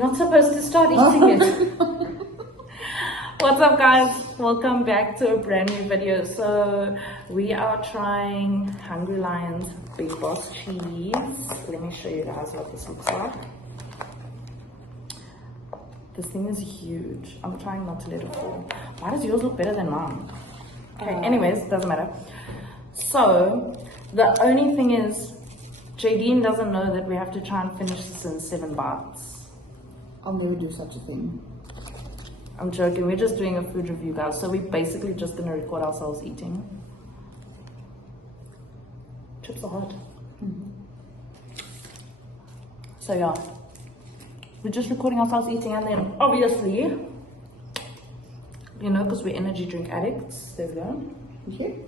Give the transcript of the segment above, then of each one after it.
You're not supposed to start eating it. What's up, guys? Welcome back to a brand new video. So we are trying Hungry Lion's Big Boss cheese. Let me show you guys what this looks like. This thing is huge. I'm trying not to let it fall. Why does yours look better than mine? Okay, anyways, doesn't matter. So the only thing is, Jaydene doesn't know that we have to try and finish this in 7 bites. I'll never do such a thing. I'm joking, we're just doing a food review, guys. So we're basically just gonna record ourselves eating. Chips are hot. So yeah, we're just recording ourselves eating, and then obviously, you know, because we're energy drink addicts. There we go. Okay.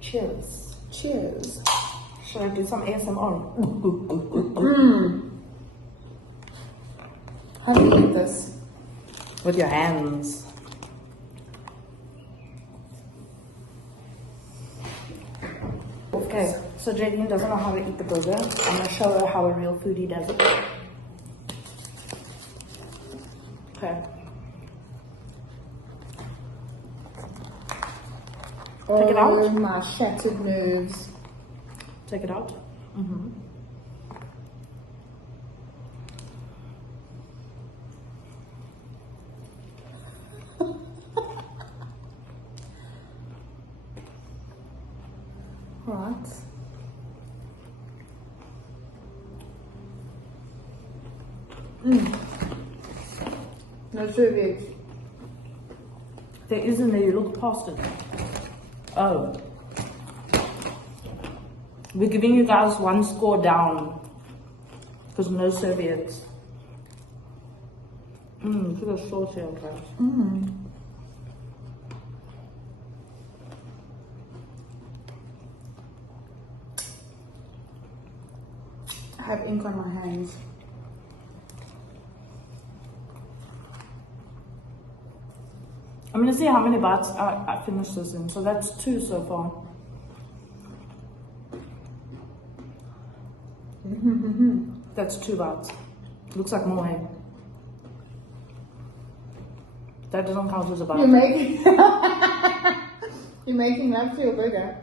Cheers. Cheers. Should I do some ASMR? How do you eat this? With your hands. Okay, so Jaydene doesn't know how to eat the burger. I'm gonna show her how a real foodie does it. Okay. Take it out. Oh, my shattered nerves. Take it out. Right. No serviette. There isn't there, you look past it. Oh. We're giving you guys 1 score down. Because no serviettes. Look at the sauce here, guys. I have ink on my hands. I'm gonna see how many bites I finished this in. So that's 2 so far. That's 2 bites. Looks like more, eh? That doesn't count as a bite. You're making love to your burger.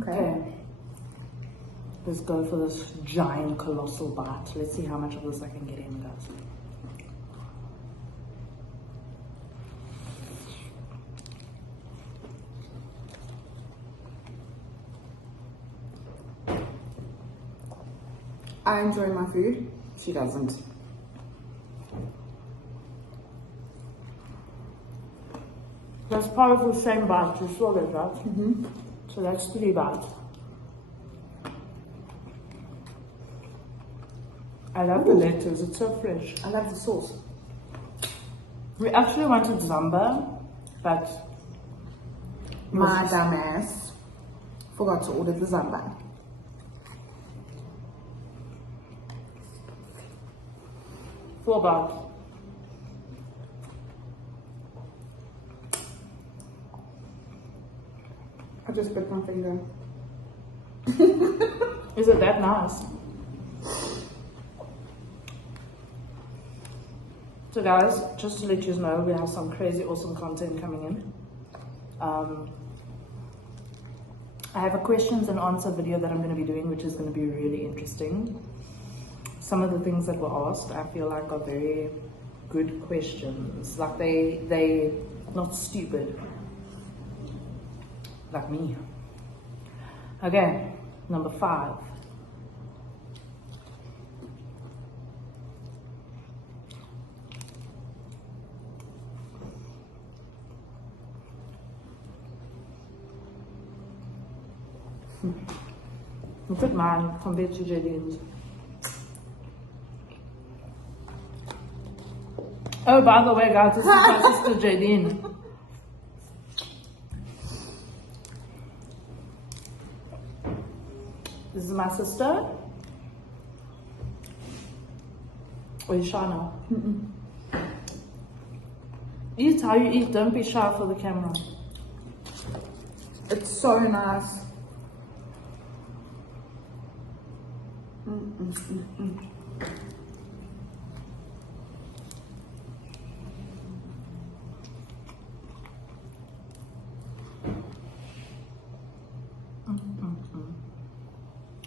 Okay. Let's go for this giant colossal bite. Let's see how much of this I can get in, guys. I enjoy my food. She doesn't. That's part of the same bite. You saw that, right? So that's 3 bites. I love the lettuce, it's so fresh. I love the sauce. We actually wanted zamba, but My dumbass forgot to order the zamba. Four bites. I just bit my finger. Is it that nice? So guys, just to let you know, we have some crazy awesome content coming in. I have a questions and answer video that I'm going to be doing, which is going to be really interesting. Some of the things that were asked, I feel like are very good questions. Like they not stupid. Like me. Okay, number 5. Look at mine compared to Jaydene's. Oh, by the way, guys, this is my sister Jaydene. This is my sister. Or you shy now? Eat how you eat, don't be shy for the camera. It's so nice.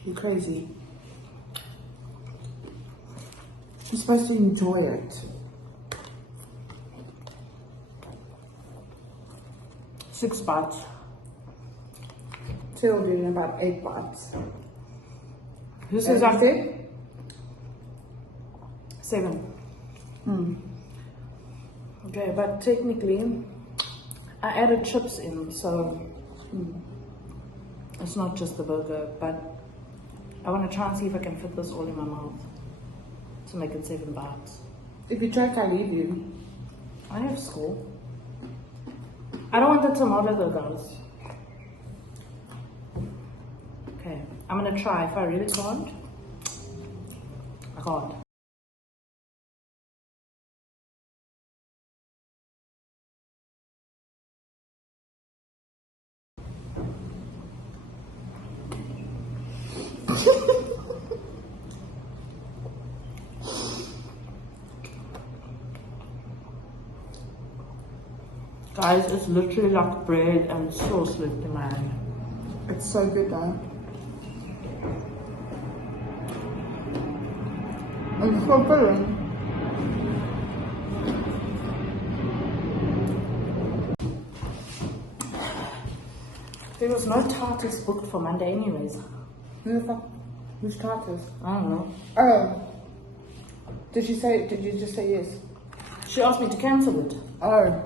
You're crazy. You're supposed to enjoy it. 6 bites. So you're doing about 8 bites. Who says And I'm you said? 7? Mm. Okay, but technically, I added chips in, so it's not just the burger, but I want to try and see if I can fit this all in my mouth to make it 7 bites. If you try, I'll leave you. I have school. I don't want the tomato though, guys. Okay, I'm gonna try. If I really can't, I can't. Guys, it's literally like bread and sauce left in my hand. It's so good though. It's so good. There was no tartars booked for Monday anyways. Who the fuck? Who's tartars? I don't know. Oh. Did you just say yes? She asked me to cancel it. Oh.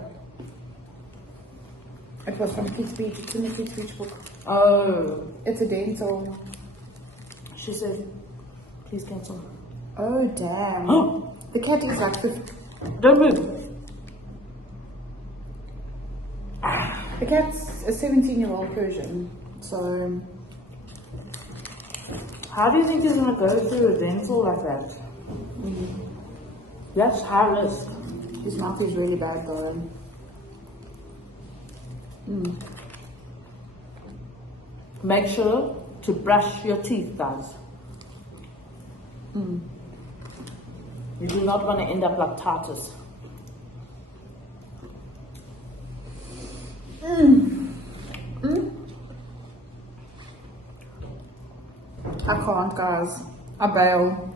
It was from Kids Beach. It's in the Kids Beach book. Oh. It's a dental. She said, please cancel. Oh, damn. The cat is like Don't move. the cat's a 17-year-old Persian. So, How do you think he's gonna go through a dental like that? That's high risk. his mouth is really bad though. Make sure to brush your teeth, guys. You do not want to end up like tartars. I can't, guys. I bail.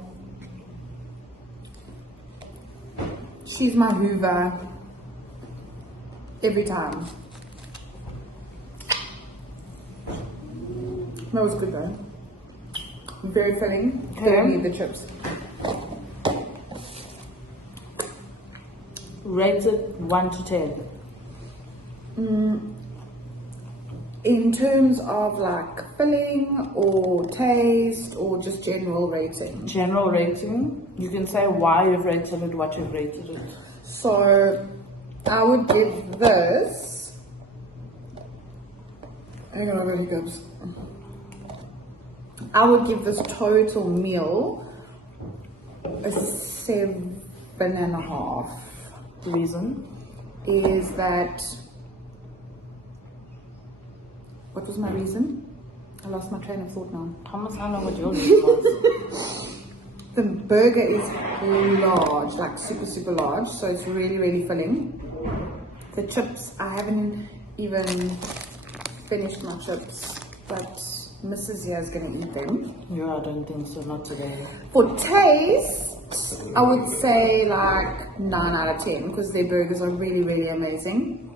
She's my Hoover. Every time. That was good though. Very filling. Okay. Don't need the chips. Rated 1 to 10. In terms of like filling or taste or just general rating. General rating. You can say why you've rated it, what you've rated it. So I would give this. Hang on, I got hiccups. I would give this total meal a 7.5. Reason? Is that, what was my reason? I lost my train of thought now. Thomas, I know what your reason was. The burger is large, like super large, so it's really filling. The chips, I haven't even finished my chips, but Mrs. here is gonna eat them. Yeah, I don't think so, not today. For taste, I would say like 9 out of 10 because their burgers are really amazing.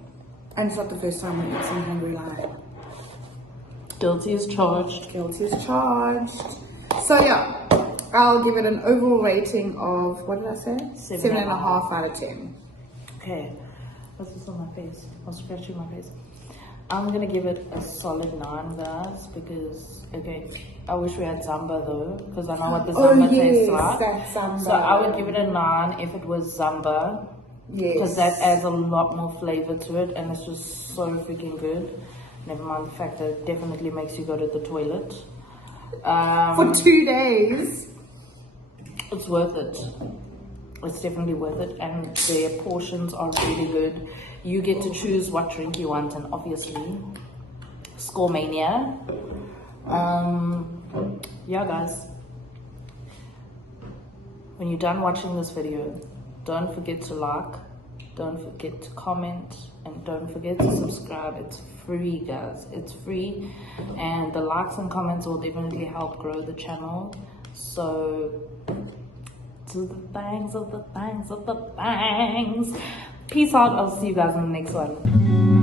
And it's not the first time we eat some Hungry Lion. Guilty is charged. Guilty is charged. So yeah, I'll give it an overall rating of, what did I say? 7.5 out of 10. Okay, what's this on my face? I'm scratching my face. I'm gonna give it a solid 9, guys, because, okay, I wish we had Zamba though, because I know what the Zamba tastes like. That's Zamba. So I would give it a 9 if it was Zamba. Yes. Because that adds a lot more flavor to it, and it's just so freaking good. Never mind the fact that it definitely makes you go to the toilet. For 2 days. It's worth it. It's definitely worth it, and their portions are really good. You get to choose what drink you want, and obviously, Score Mania. Yeah, guys. when you're done watching this video, don't forget to like, don't forget to comment, and don't forget to subscribe. It's free, guys. It's free, and the likes and comments will definitely help grow the channel. So to the thanks of the thanks of the thanks. Peace out. I'll see you guys in the next one.